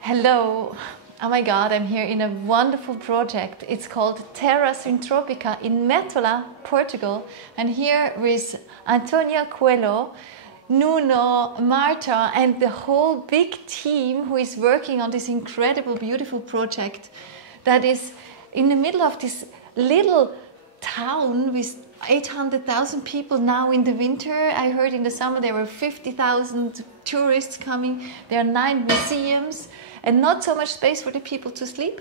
Hello. Oh my God, I'm here in a wonderful project. It's called Terra Syntropica in Mértola, Portugal. And here with Antonia Coelho, Nuno, Marta, and the whole big team who is working on this incredible, beautiful project that is in the middle of this little town with 800,000 people now in the winter. I heard in the summer there were 50,000 tourists coming. There are 9 museums and not so much space for the people to sleep.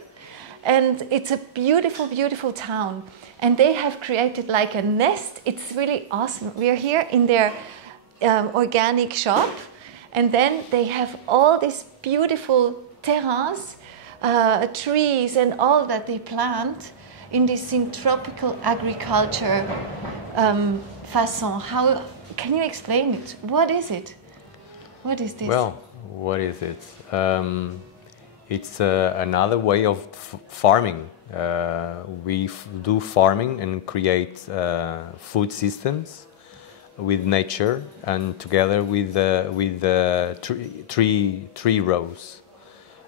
And it's a beautiful, beautiful town. And they have created like a nest. It's really awesome. We are here in their organic shop. And then they have all these beautiful terraces, trees and all that they plant in this syntropical agriculture façon. How can you explain it? What is it? What is this? Well, what is it? It's another way of farming. We do farming and create food systems with nature and together with tree rows.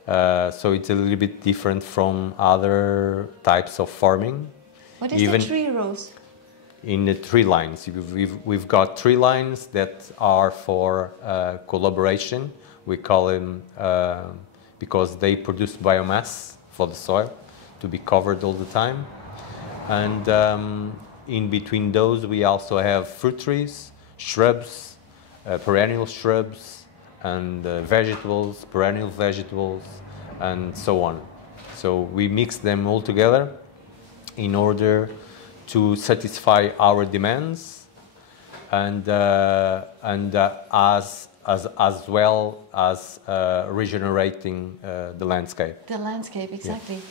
So it's a little bit different from other types of farming. What is the tree rows? In the tree lines, we've got tree lines that are for collaboration. We call them because they produce biomass for the soil to be covered all the time. And in between those, we also have fruit trees, shrubs, perennial shrubs, and vegetables, perennial vegetables, and so on. So we mix them all together in order to satisfy our demands and as well as regenerating the landscape. The landscape, exactly. Yeah.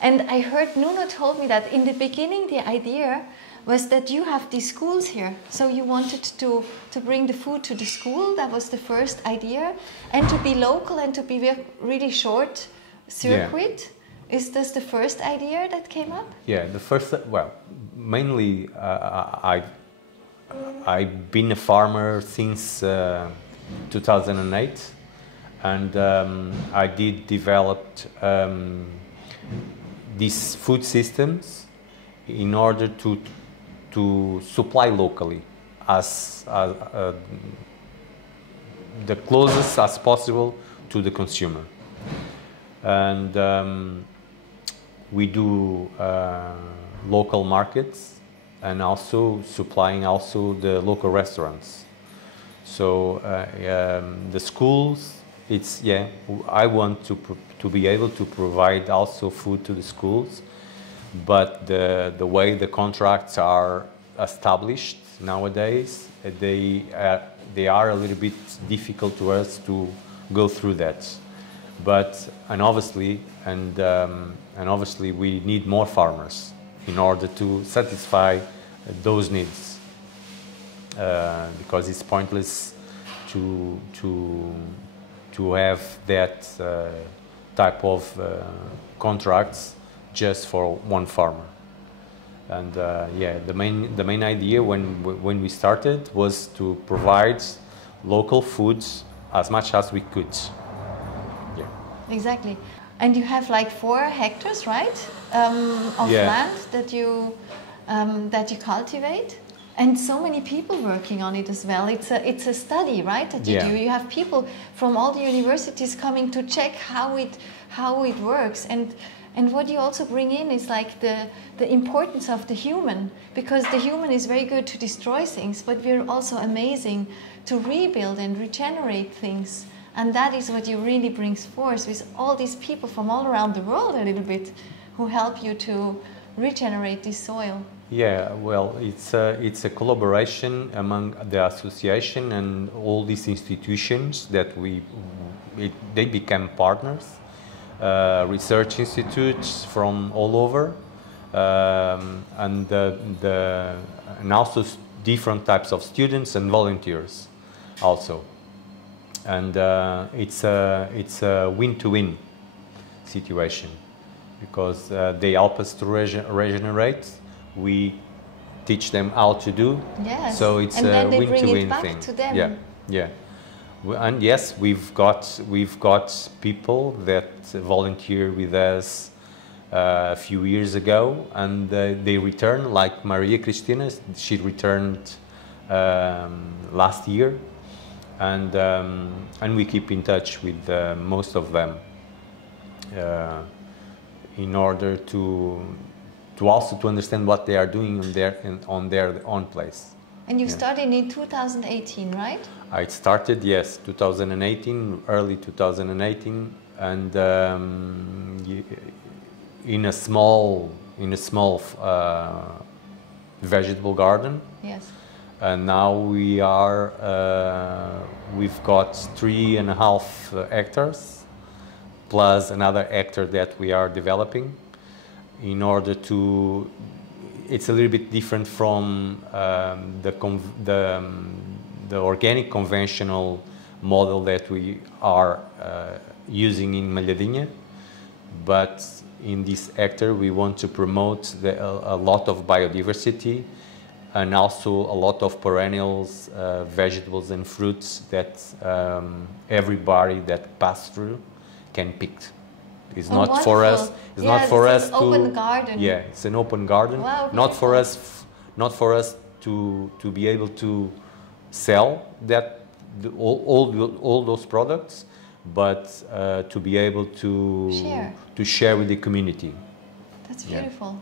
And I heard Nuno told me that in the beginning the idea was that you have these schools here. So you wanted to bring the food to the school. That was the first idea. And to be local and to be really short circuit. Yeah. Is this the first idea that came up? Yeah, the first, well, mainly I've been a farmer since 2008. And I did develop these food systems in order to supply locally as the closest as possible to the consumer. And we do local markets and also supplying also the local restaurants. So the schools, it's, yeah, I want to be able to provide also food to the schools, but the way the contracts are established nowadays, they are a little bit difficult to us to go through that. But obviously we need more farmers in order to satisfy those needs, because it's pointless to have that type of contracts just for one farmer. And yeah, the main idea when we started was to provide local foods as much as we could. Yeah. Exactly. And you have like 4 hectares, right, of land that you cultivate, and so many people working on it as well. It's a study, right, that you do. You have people from all the universities coming to check how it works, and what you also bring in is like the importance of the human, because the human is very good to destroy things, but we're also amazing to rebuild and regenerate things. And that is what you really brings forth with all these people from all around the world a little bit who help you to regenerate this soil. Yeah, well, it's a collaboration among the association and all these institutions that they become partners. Research institutes from all over, and also different types of students and volunteers also. And it's a win-to-win situation, because they help us to regenerate. We teach them how to do. Yes. So it's and a then they win-to-win bring it back thing. To them. Yeah, yeah. And yes, we've got people that volunteer with us a few years ago, and they return. Like Maria Cristina, she returned last year, and we keep in touch with most of them in order to also to understand what they are doing on their own place. And you started in 2018, right? I started, yes, 2018, early 2018, and in a small vegetable garden. Yes. And now we've got 3.5 hectares, plus another hectare that we are developing, in order to. It's a little bit different from the organic conventional model that we are using in Malhadinha, but in this hectare we want to promote a lot of biodiversity and also a lot of perennials, vegetables and fruits that everybody that pass through can pick. It's not wonderful. for us. It's not for us to. Open garden. Yeah, it's an open garden. Wow, not for us. Not for us to be able to sell that all those products, but to be able to share with the community. That's beautiful.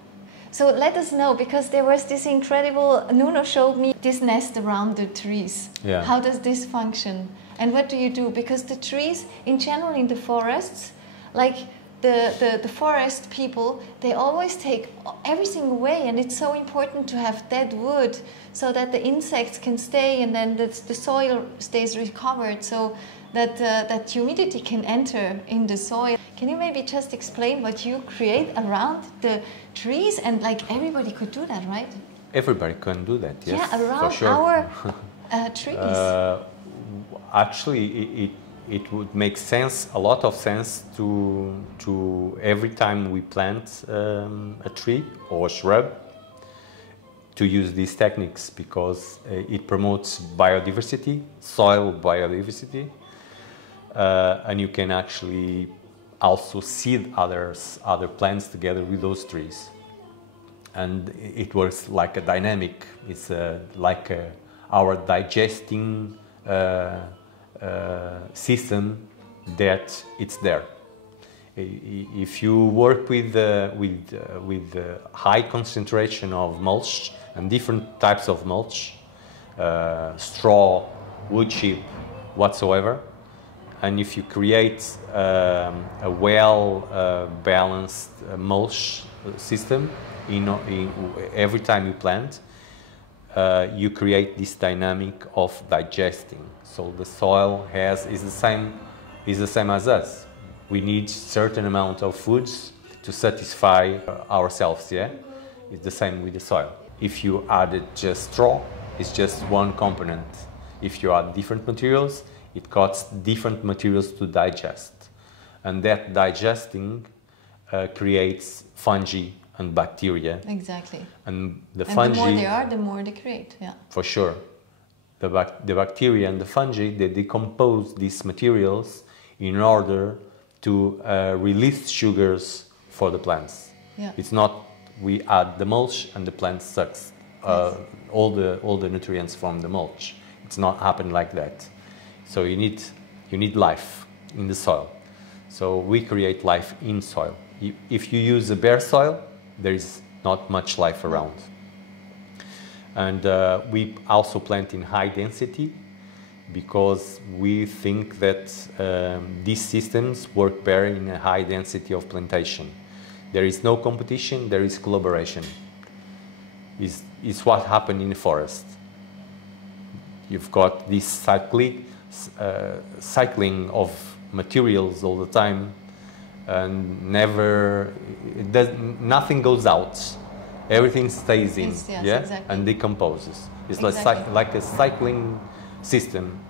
So let us know, because there was this incredible. Nuno showed me this nest around the trees. Yeah. How does this function? And what do you do? Because the trees, in general, in the forests, like the forest people, they always take everything away, and it's so important to have dead wood so that the insects can stay, and then the soil stays recovered, so that that humidity can enter in the soil. Can you maybe just explain what you create around the trees? And like everybody could do that, right? Everybody can do that, yes. Yeah, around for sure. our trees. Actually, it would make sense, a lot of sense, to every time we plant a tree or a shrub, to use these techniques, because it promotes biodiversity, soil biodiversity, and you can actually also seed other plants together with those trees, and it works like a dynamic. It's like our digesting system that it's there. If you work with high concentration of mulch and different types of mulch, straw, wood chip, whatsoever, and if you create a well balanced mulch system in every time you plant, you create this dynamic of digesting. So the soil is the same as us. We need certain amount of foods to satisfy ourselves. Yeah, it's the same with the soil. If you added just straw, it's just one component. If you add different materials, it costs different materials to digest, and that digesting creates fungi and bacteria. Exactly. And the fungi. The more they are, the more they create. Yeah. For sure. The bacteria and the fungi, they decompose these materials in order to release sugars for the plants. Yeah. It's not we add the mulch and the plant sucks all the nutrients from the mulch. It's not happen like that. So you need life in the soil. So we create life in soil. If you use a bare soil, there is not much life around. And we also plant in high density, because we think that these systems work better in a high density of plantation. There is no competition, there is collaboration. It's what happened in the forest. You've got this cycling of materials all the time, and nothing goes out. Everything stays in, yes, yeah, exactly. and decomposes. It's Exactly. like a cycling system,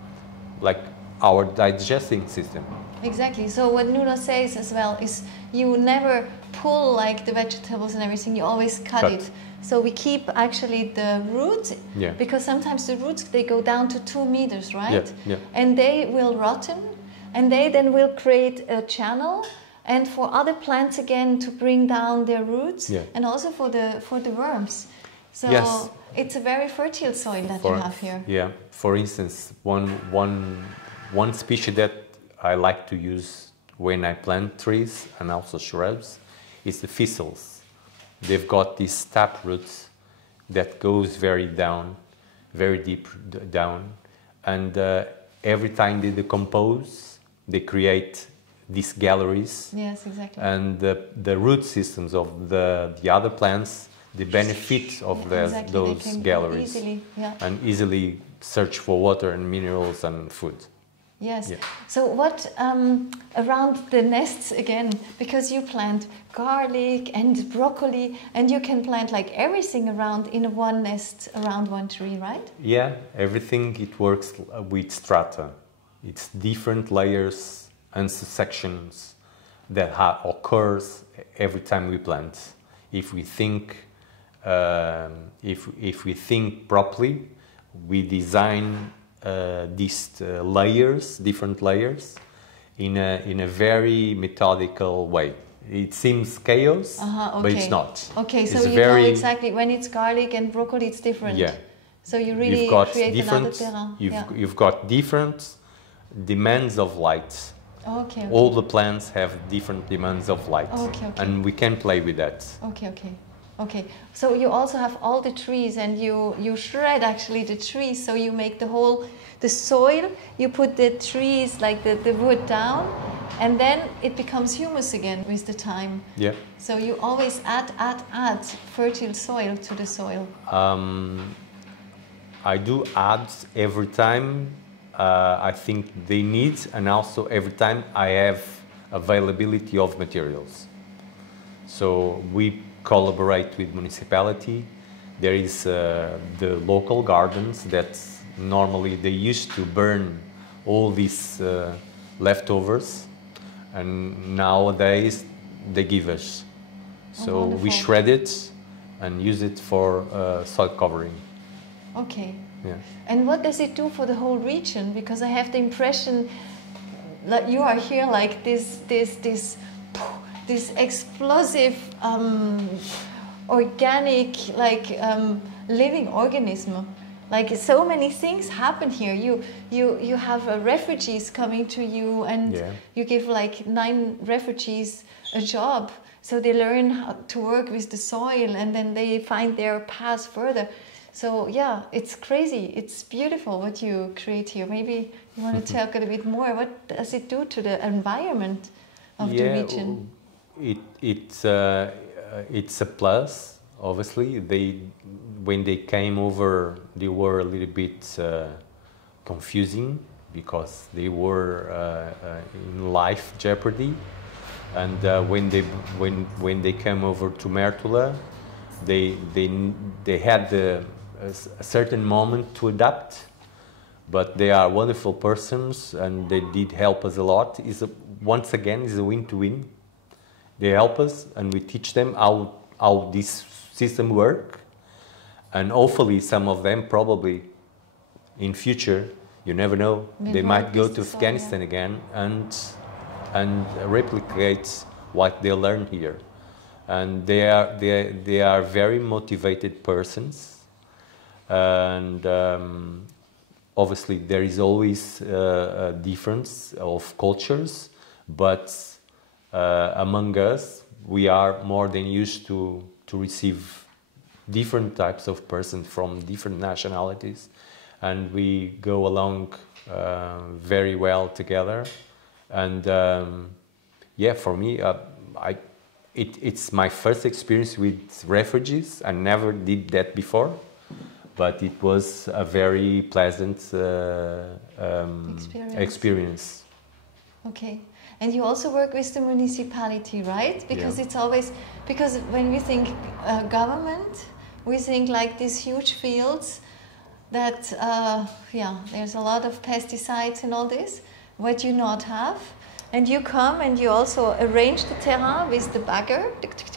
like our digesting system. Exactly. So what Nuno says as well is you never pull like the vegetables and everything. You always cut it. So we keep actually the roots, Yeah. because sometimes the roots, they go down to 2 meters, right? Yeah, yeah. And they will rotten, and they then will create a channel, and for other plants again to bring down their roots, Yeah. and also for the worms. So Yes. it's a very fertile soil that you have here. Yeah. For instance, one species that I like to use when I plant trees and also shrubs is the thistles. They've got these tap roots that goes very deep down, and every time they decompose, they create these galleries. Yes, exactly. And the root systems of the other plants, the benefit of Exactly. those They can galleries, easily, and easily search for water and minerals and food. Yes. Yeah. So what around the nests again, because you plant garlic and broccoli, and you can plant like everything around in one nest around one tree, right? Yeah, everything, it works with strata. It's different layers and sections that occurs every time we plant. If we think if we think properly, we design these layers, different layers, in a very methodical way. It seems chaos, Okay. but it's not. Okay, so it's you know exactly when it's garlic and broccoli, it's different. Yeah. So you really You've got create another different. terrain. You've got different demands of light. Okay. All the plants have different demands of light, Okay. and we can play with that. Okay. So you also have all the trees, and you shred actually the trees. So you make the soil. You put the trees like the wood down, and then it becomes humus again with the time. Yeah. So you always add fertile soil to the soil. I do add every time I think they need, and also every time I have availability of materials. So we collaborate with municipality. There is the local gardens that normally they used to burn all these leftovers, and nowadays they give us. So we shred it and use it for soil covering. Okay. Yeah. And what does it do for the whole region? Because I have the impression that you are here like this explosive, organic, living organism. Like so many things happen here. You have refugees coming to you, and you give like 9 refugees a job. So they learn how to work with the soil, and then they find their path further. So yeah, it's crazy. It's beautiful what you create here. Maybe you want to talk a little bit more. What does it do to the environment of the region? It's a plus. Obviously, when they came over, they were a little bit confusing because they were in life jeopardy. And when they came over to Mértola, they had a certain moment to adapt, but they are wonderful persons and they did help us a lot. Once again, it's a win-to-win. They help us and we teach them how this system works, and hopefully some of them probably in future, you never know, they might go to Afghanistan again and replicate what they learn here. And they are very motivated persons, and obviously there is always a difference of cultures, but among us we are more than used to receive different types of persons from different nationalities, and we go along very well together. And yeah, for me, it's my first experience with refugees. I never did that before, but it was a very pleasant experience. Okay. And you also work with the municipality, right? Because it's always, because when we think government, we think like these huge fields that, there's a lot of pesticides and all this, what you not have. And you come and you also arrange the terrain with the bagger.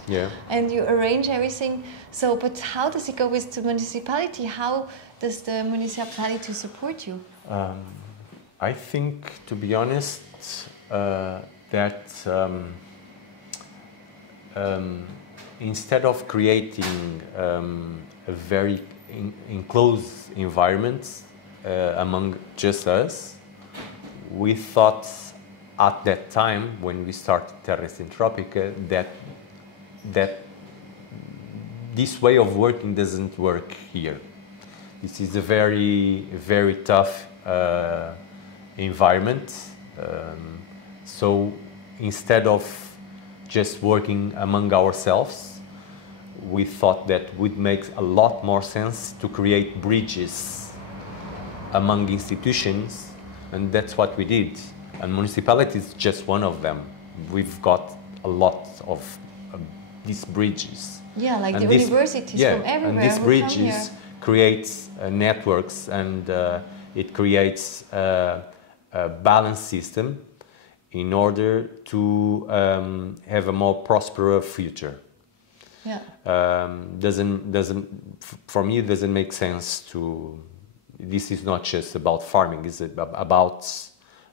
Yeah. And you arrange everything. So, but how does it go with the municipality? How does the municipality support you? I think, to be honest, that instead of creating a very enclosed environment among just us, we thought at that time when we started Terra Syntropica that this way of working doesn't work here. This is a very, very tough environment. So instead of just working among ourselves, we thought that would make a lot more sense to create bridges among institutions, and that's what we did. And municipality is just one of them. We've got a lot of these bridges. Yeah, like and the universities from everywhere. And these bridges creates networks, and it creates a balanced system in order to have a more prosperous future. Yeah. For me, it doesn't make sense to. This is not just about farming. It's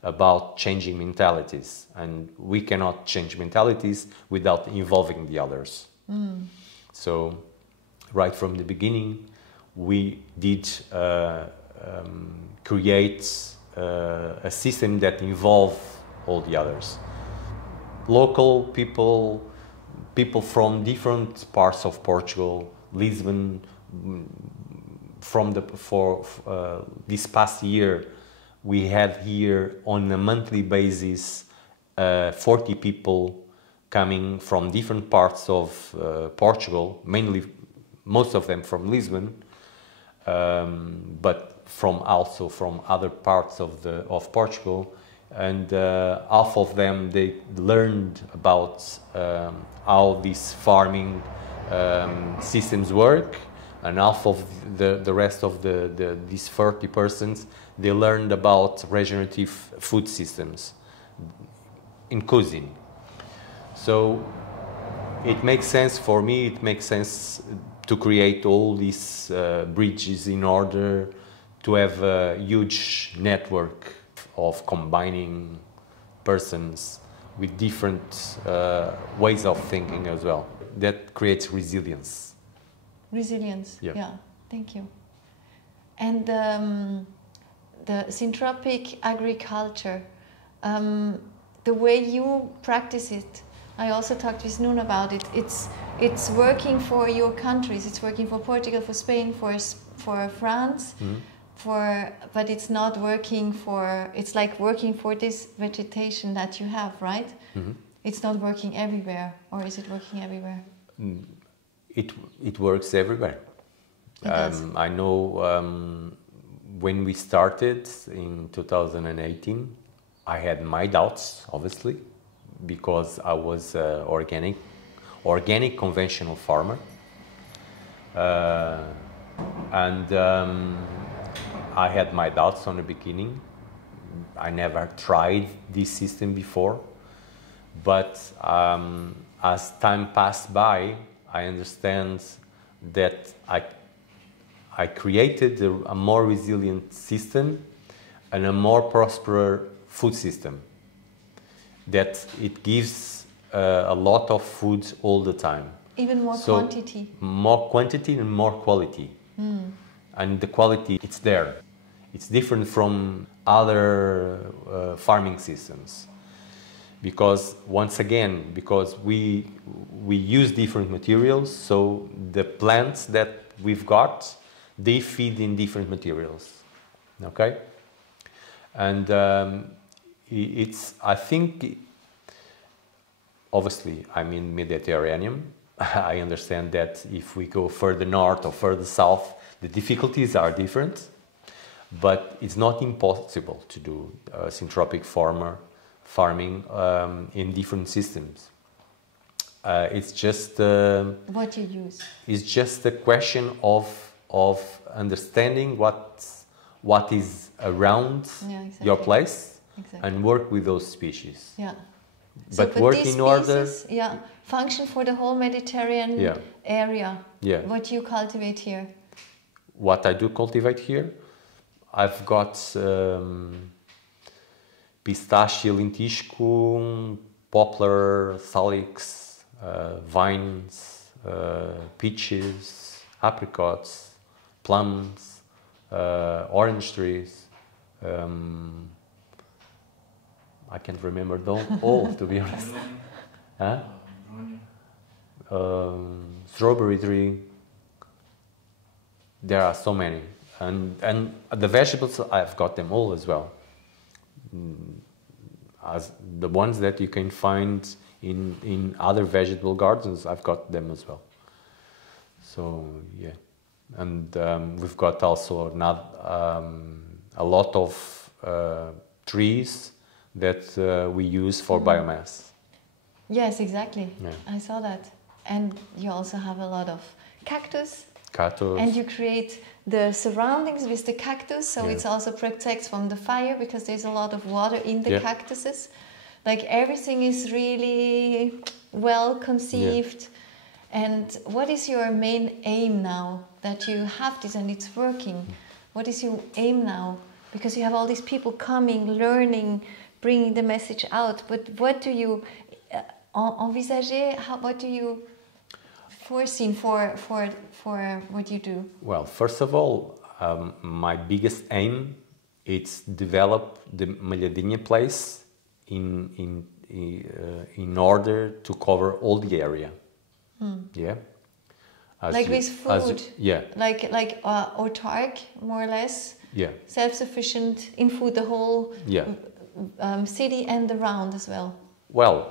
about changing mentalities, and we cannot change mentalities without involving the others. So, right from the beginning, we did create a system that involved all the others. Local people, people from different parts of Portugal, Lisbon. For this past year, we had here on a monthly basis 40 people coming from different parts of Portugal, mainly most of them from Lisbon, but also from other parts of Portugal, and half of them they learned about how these farming systems work, and half of the rest of these 30 persons they learned about regenerative food systems in cuisine. So it makes sense for me. It makes sense to create all these bridges in order to have a huge network of combining persons with different ways of thinking as well. That creates resilience. Resilience, yeah. Thank you. And the syntropic agriculture, the way you practice it, I also talked with Nuno about it. It's working for your countries. It's working for Portugal, for Spain, for France, but it's not working for. It's like working for this vegetation that you have, right? It's not working everywhere, or is it working everywhere? It works everywhere. I know when we started in 2018, I had my doubts, obviously, because I was an organic conventional farmer, and I had my doubts on the beginning. I never tried this system before, but as time passed by, I understand that I created a more resilient system and a more prosperous food system, that it gives a lot of food all the time. Even more quantity. More quantity and more quality. And the quality, it's there. It's different from other farming systems. Because once again, because we use different materials, so the plants that we've got, they feed in different materials, okay? And I think, obviously, I'm in Mediterranean. I understand that if we go further north or further south, the difficulties are different, but it's not impossible to do syntropic farming in different systems. It's just what you use. It's just a question of understanding what is around your place, exactly. and work with those species. Yeah. But so, work these in order. species, yeah, function for the whole Mediterranean Yeah. area. Yeah. What you cultivate here. What I do cultivate here, I've got pistachio, lentisco, poplar, salix, vines, peaches, apricots, plums, orange trees. I can't remember them all, to be honest. Huh? Strawberry tree. There are so many, and the vegetables I've got them all as well. As the ones that you can find in other vegetable gardens, I've got them as well. So yeah, and we've got also a lot of trees that we use for biomass. Yes, exactly. Yeah. I saw that. And you also have a lot of cactus. Cactus. And you create the surroundings with the cactus, so Yeah. it's also protects from the fire because there's a lot of water in the Yeah. cactuses. Like everything is really well conceived. And what is your main aim now that you have this and it's working? What is your aim now? Because you have all these people coming, learning, bringing the message out. But what do you envisager? What do you foresee for what you do? Well, first of all, my biggest aim is develop the Malhadinha place in order to cover all the area. Yeah. Like with food. Yeah. Like autark, more or less. Yeah. Self-sufficient in food, the whole city and around as well. Well,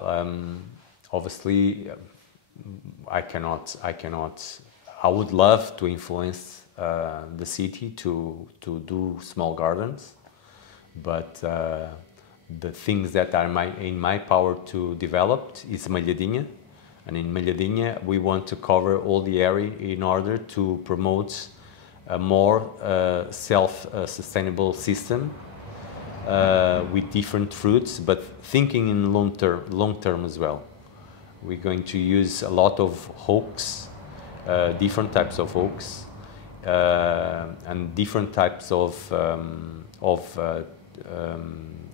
obviously, I cannot. I would love to influence the city to do small gardens, but the things that are in my power to develop is Malhadinha, and in Malhadinha we want to cover all the area in order to promote a more self-sustainable system with different fruits, but thinking in long term as well. We're going to use a lot of oaks, different types of oaks, and different types of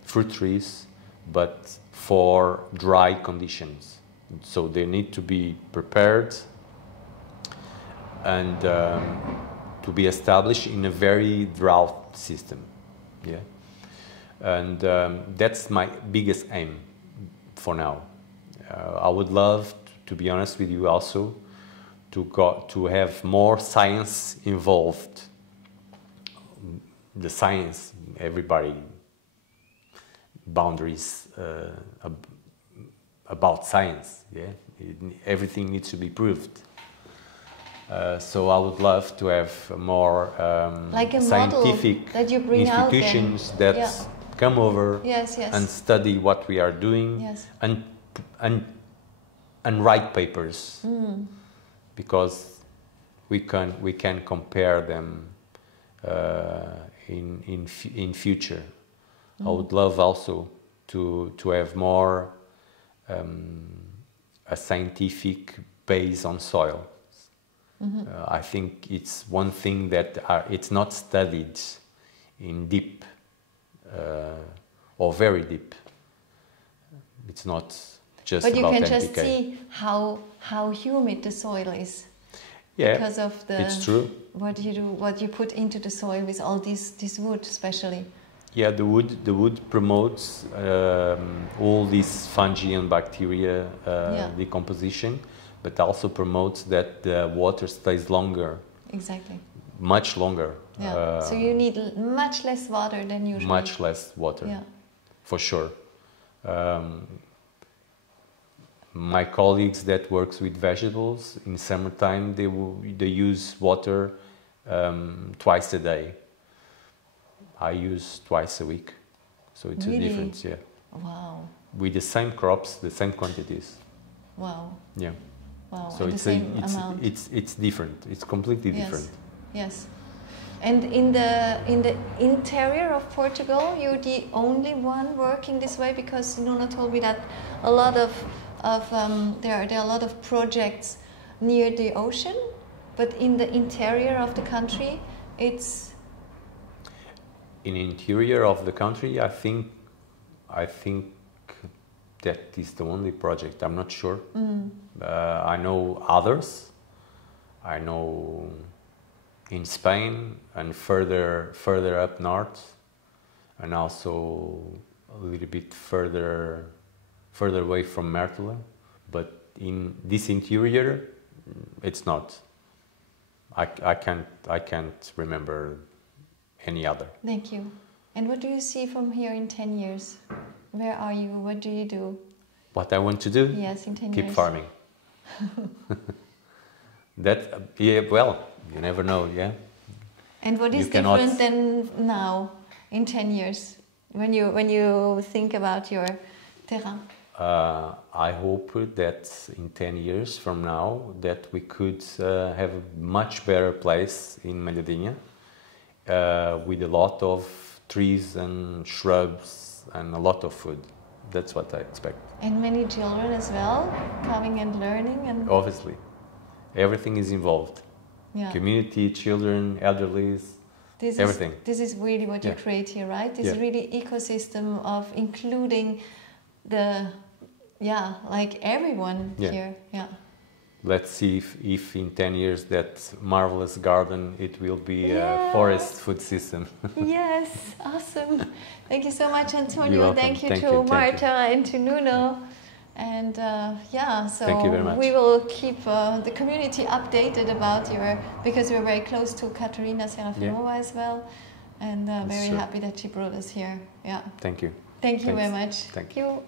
fruit trees, but for dry conditions. So they need to be prepared and to be established in a very drought system. Yeah, and that's my biggest aim for now. I would love, to be honest with you, also to have more science involved. The science, everybody, boundaries about science. Yeah, everything needs to be proved. So I would love to have more like a scientific that you bring institutions that come over and study what we are doing and write papers, because we can compare them in future. I would love also to have more a scientific base on soil. I think it's one thing that it's not studied in deep or very deep. It's not just but you about can NPK. just see how humid the soil is. Yeah, because of the it's true. What you put into the soil with all this wood, especially. Yeah, the wood promotes all these fungi and bacteria decomposition, but also promotes that the water stays longer. Exactly. Much longer. Yeah. So you need much less water than usual. Much less water. Yeah. For sure. My colleagues that works with vegetables in summertime, they use water twice a day. I use twice a week, so it's really? a difference. Yeah. Wow. With the same crops, the same quantities. Wow. Yeah. Wow. So and it's the same amount. it's different. It's completely different. Yes. And in the interior of Portugal, you're the only one working this way, because Nuno told me that a lot of there are a lot of projects near the ocean, but in the interior of the country, it's in the interior of the country. I think that is the only project. I'm not sure. I know others. I know in Spain and further up north, and also a little bit further away from Mértola. But in this interior, it's not. I can't remember any other. Thank you. And what do you see from here in 10 years? Where are you? What do you do? What I want to do? Yes, in 10 Keep years. farming. Well, you never know, yeah. And what is different than now in 10 years when you think about your Terra? I hope that in 10 years from now that we could have a much better place in Malhadinha, with a lot of trees and shrubs and a lot of food. That's what I expect. And many children as well, coming and learning. And obviously, everything is involved. Yeah. Community, children, elderlies, everything. This is really what you create here, right? This really ecosystem of including like everyone here. Yeah. Let's see if in 10 years that marvelous garden, it will be a forest food system. Yes, awesome. Thank you so much, Antonio. You're welcome. Thank you to Marta and to Nuno. And so thank you very much. We will keep the community updated about because we're very close to Katharina Serafimova as well. And very happy that she brought us here. Yeah. Thank you. Thank you very much. Thank you.